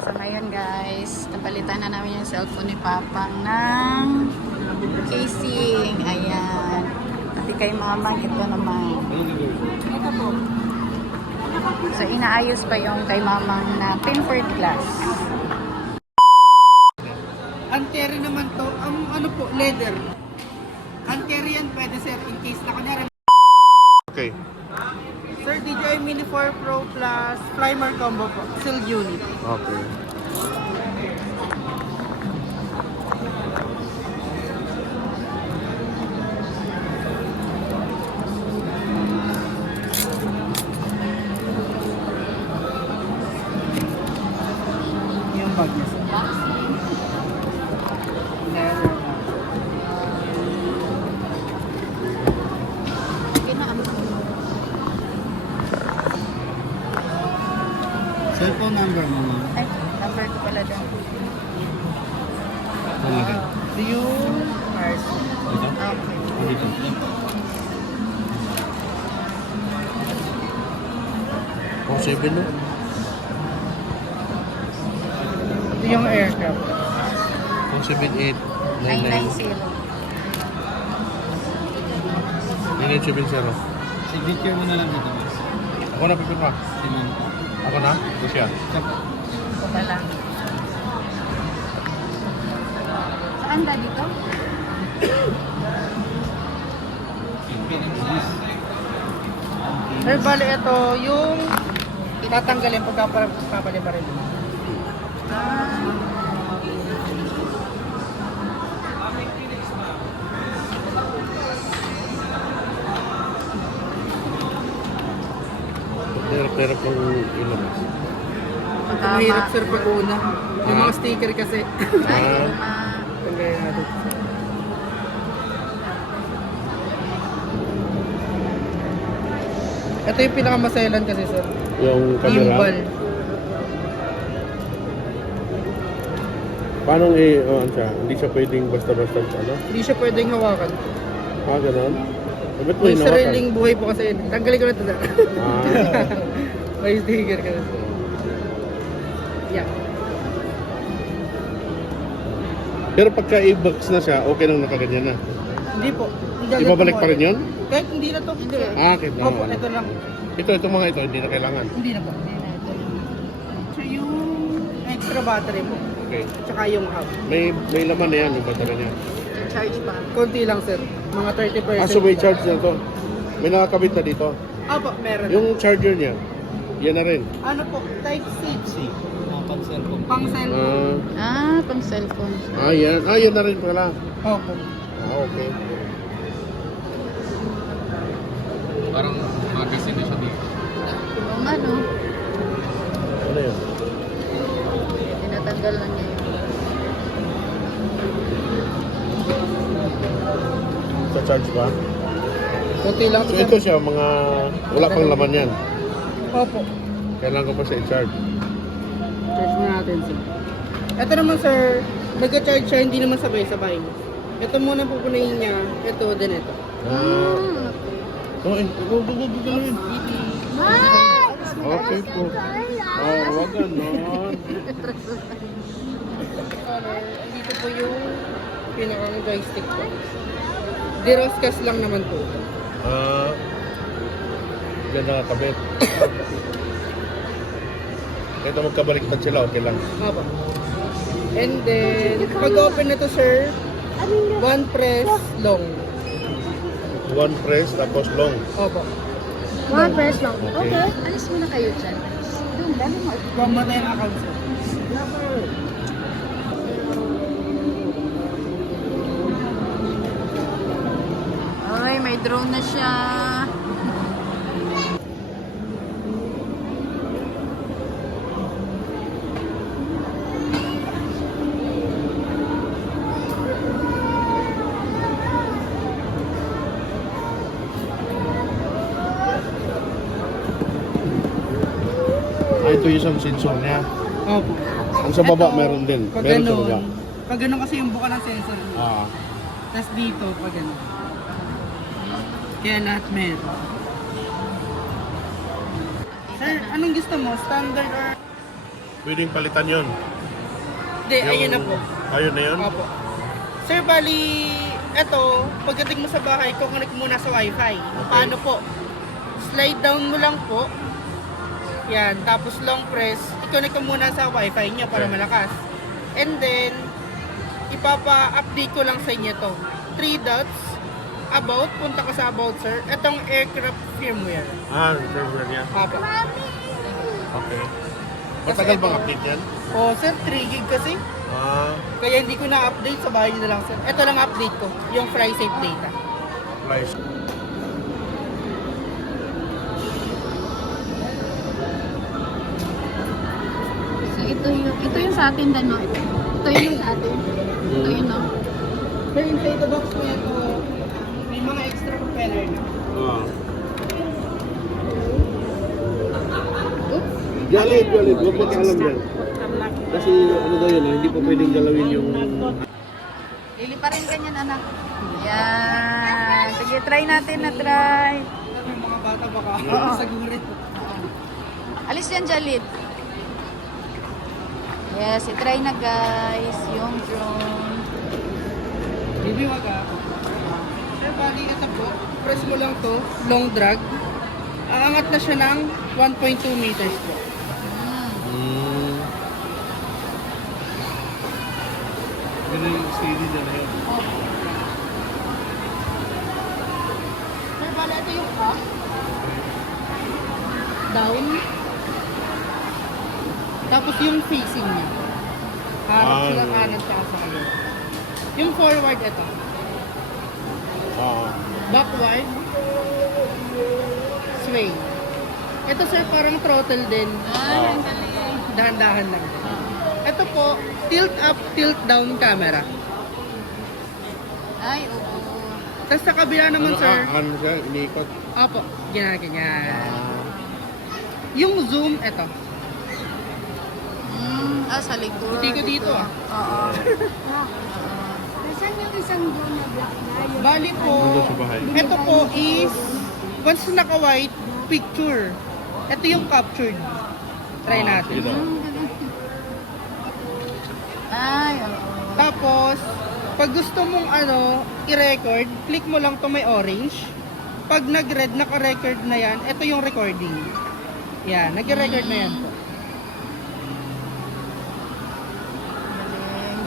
So ngayon guys, napalitan na namin yung cellphone ni Papang ng casing. Ayan. Pati kay Mama, ito naman. Ito po. So inaayos pa yung kay Mamang na tempered glass. Anterry naman to, ano po, leather. Anterry yan pwede sir, in case na kanyari. Okay. Sir, DJI Mini 4 Pro Plus Flymer Combo po, sealed unit. Okay. Yung bag niya sir. Leather na. Cellphone number mo ma'am. Ay, number ko pala doon. Do you RC? Okay. Oh, 7 no? Ito yung aircraft. Oh, 7, 8, 9, 9. 990. 970. Signature mo na lang dito mas. Ako na, pipin ka. Ako na? Ito siya. Ito pala. Saan ba dito? Sir, bali ito yung tatanggalin pagkapalin pa rin. Pero kung ilabas. Mahirap sir pag una. Yung mga sticker kasi. Ay, ito na. Tanggalin natin. Ito yung pinakamaselan kasi sir. Yung camera. Gimbal. Paano ano siya? Hindi siya pwedeng basta-basta ano? Hindi siya pwedeng hawakan. Ganon? Ba't mo May hinawakan? sariling buhay po kasi. Tanggalin ko na ito sir. Ah. May sticker kasi sir. Yeah. Pero pagka i-box na siya, okay lang nakaganyan na. Hindi po. Ibabalik pa rin yun? Kahit hindi na to. Hindi. Kahit na. Opo, ito lang. Itong mga ito, hindi na kailangan. Hindi na po. Hindi na ito. So yung extra battery po. Okay. Tsaka yung hub. May laman na yan, yung battery niya. Charge pa. Konti lang sir. Mga 30%. So may charge na to. May nakakabit na dito. Opo, meron. Yung charger niya, yan na rin. Ano po? Type C. Pang cellphone. Pang cellphone. Pang cellphone. Yan. Yan na rin pala. Opo. Okay. Parang magasin na siya dito. Yung ano, Ano yun? tinatanggal lang niya yun. Sa charge ba? Konti lang So sir. ito siya, mga wala pang laman yan. Opo. Kailangan ko pa siya i-charge. Charge na natin sir. Ito naman sir, nag-charge siya, hindi naman sabay-sabay. Ito muna pupunayin niya, ito, then ito. Go. Okay po. Wag ganon. Dito po yung pinakang joystick po. Diroscas lang naman po. Yan nakakabit. Ito magkabaliktad sila, okay lang. Opo. And then, pag-open na to sir, one press long. One press, tapos long. Opo. One press lang. Okay. Alis mo na kayo dyan. Doon, dali mo. Kung matay ang account sir. Ay, may drone na siya. Ito yung isang sensor niya. Opo. Ang sa baba Ito, meron din. Pag Meron sa ganun, baba. pag ganun kasi yung buka ng sensor niya. Ah. Tapos dito, pag ganun. Kaya lahat meron. Sir, anong gusto mo? Standard or... pwedeng palitan yun. Hindi, ayun na po. Ayun na yun? Opo. Sir, bali, eto, pagdating mo sa bahay, connect muna sa wifi. Paano po? Slide down mo lang po. Yan, tapos long press, i-connect mo muna sa wifi niya para Okay. malakas. And then, ipapa-update ko lang sa inyo to. 3 dots, about, punta ka sa about, sir. Etong aircraft firmware. Ah, server niya. Opo. Okay. Matagal bang update yan? O, sir, 3 gig kasi. Ah, Kaya hindi ko na-update sa bahay nyo na lang, sir. Ito lang update ko, yung fry safe data. price. So, ito yung sa atin, Dano. Ito yung sa atin. Ito yun, no? Sir, inside the box mo yan, may mga extra propeller na. Ah. Oops. Galit. Huwag mo alam yan. Kasi ano daw yun, hindi pa pwedeng galawin yung... Lili pa rin ganyan, anak. Yan. Sige, try natin na try. May mga bata baka Oo. sagurin. Alis yan, Jalit. Yes, i-try na guys. Yung drone. Baby, wag ah. Sir, bali ito po. Press mo lang to, long drag. Aangat na siya ng 1.2 meters po. Hmm. Yun yung CD niya na yun. Sir, bali ito yung up. Down. Tapos yung facing niya. Harap Ah. sila kanan sa kanya. Yung forward ito. Oo. Backward. Sway. Ito sir, parang throttle din. Ay, ang galing. Dahan-dahan lang. Ito po, tilt up, tilt down camera. Ay, oo. Tapos sa kabila naman sir, Ano siya, iniikot. opo, ganyan. Yung zoom, ito. Sa likod. Buti ko dito, ah. Oo. Nasaan yung isang doon na black na yun? Bali po, Nandun sa bahay. ito po is, once naka-white, picture. Ito yung captured. Try natin. Yun daw. Ay, oo. Tapos, pag gusto mong i-record, click mo lang to may orange. Pag nag-red, naka-record na yan, ito yung recording. Yan, nag-record na yan po. Galing.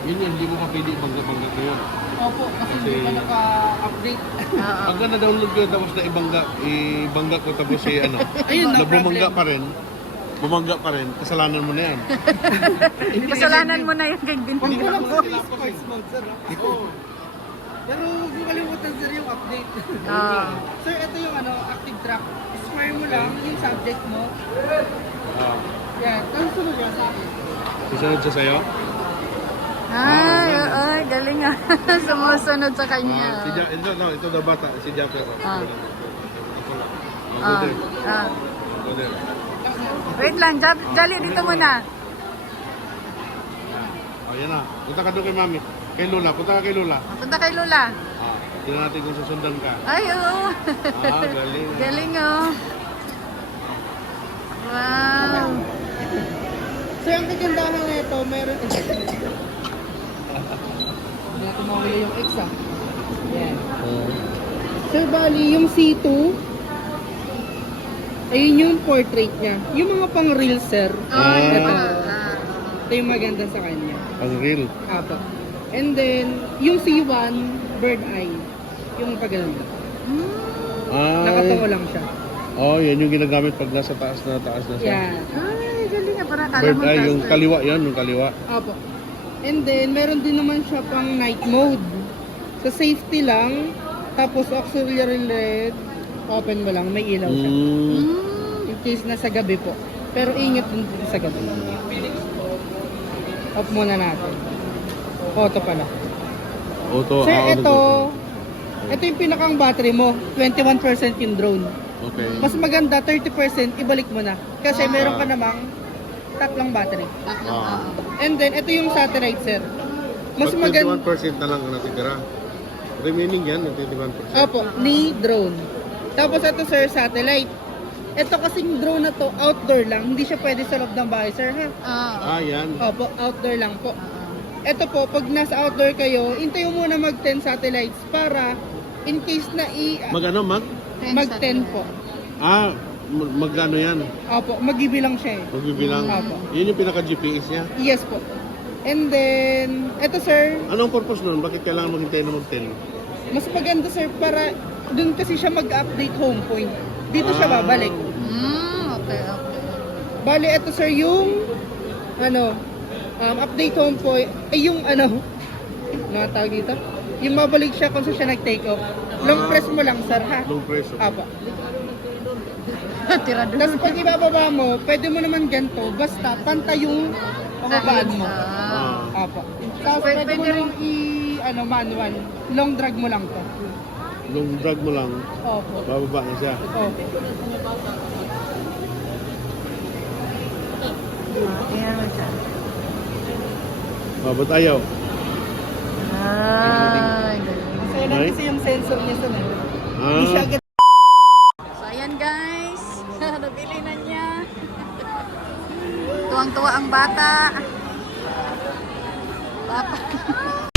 Yun yun, hindi mo ka pwede bangga-bangga ko yun. Opo, kasi hindi pa naka-update. Oo. Pagka na-download ko tapos na ibangga ko tapos ano, Ayun, no na bumangga problem. pa rin, kasalanan mo na yan. Kasalanan mo na yung kay din. Huwag mo lang po sports mode, sir. Pero huwag mo kalimutan, sir, yung update. Oo. Sir, ito yung active track. Square mo lang yung subject mo. Yan, tapos sunod yan sa akin. Susunod siya sa'yo? Ay, oo, galing ah. Sumusunod sa Si kanya. ito daw bata, si Japper. Ah. Ito lang. Ah, Brother. ah. Brother. Wait lang, Jolly, dito muna. Oh, yan na. Punta ka doon kay Mami. Kay Lola. Punta ka kay Lola. Punta kay Lula. Tingnan natin kung susundan ka. Ay, oo. Galing. Galing oh. Wow. Sir, ang kagandahan nito, meron... Hindi natin mawala yung X, ah. Yan. Sir, bali, yung C2, ayun yung portrait niya. Yung mga pang real, sir. Oh, ito. ah. Ito yung maganda sa kanya. Ang real. Apo. And then, yung C1, bird eye. Yung paganda. Nakatungo lang siya. Oh, yan yung ginagamit pag nasa taas na siya. Yan. Ay, galing ah. Parang akala Bird mo eye, yung taas- kaliwa yan, yung kaliwa. Apo. And then, meron din naman siya pang night mode. Sa safety lang, tapos auxiliary LED, open mo lang, may ilaw siya. In case na sa gabi po. Pero ingat din sa gabi. Off muna natin. Auto pala. Auto, Sir, auto. ito yung pinakang battery mo. 21% yung drone. Okay. Mas maganda, 30% ibalik mo na. Kasi meron ka namang tatlong battery. Tatlong, Ah. oo. And then, ito yung satellite, sir. Mas Pag maganda. 21% na lang ang natitira. Remaining yan, yung 21%. Opo, ni drone. Tapos ito, sir, satellite. Ito kasing drone na to, outdoor lang. Hindi siya pwede sa loob ng bahay, sir, ha? Ah, yan. Opo, outdoor lang po. Ito po, pag nasa outdoor kayo, hintayin mo muna mag-10 satellites para in case na Mag-ano, mag-10 po. Ah, magkano yan? Opo, magibilang siya eh. Magbibilang. Apo. Yun yung pinaka-GPS niya. Yes po. And then, ito sir, Anong purpose nun? Bakit kailangan maghintay na mag-10? mas maganda sir para dun kasi siya mag-update home point. Dito siya babalik. Okay, okay. Bali, ito sir yung update home point, ay yung tawag dito? Yung mabalik siya kung saan siya nag-take off. Long press mo lang sir ha. Long press. Okay. Apo. Tira doon. Tapos pag ibababa mo, pwede mo naman ganito, basta pantay yung pababaan mo. Apo. Tapos pwede mo rin manual. Long drag mo lang to. Long drag mo lang, Opo. bababa na siya. Opo. Tingnan mo dyan. Ba't ayaw? Ay, galing. Kasi lang kasi yung sensor niya sa Hindi siya Ah, agad. So, ayan guys. Nabili na niya. Tuwang-tuwa ang bata. Bata.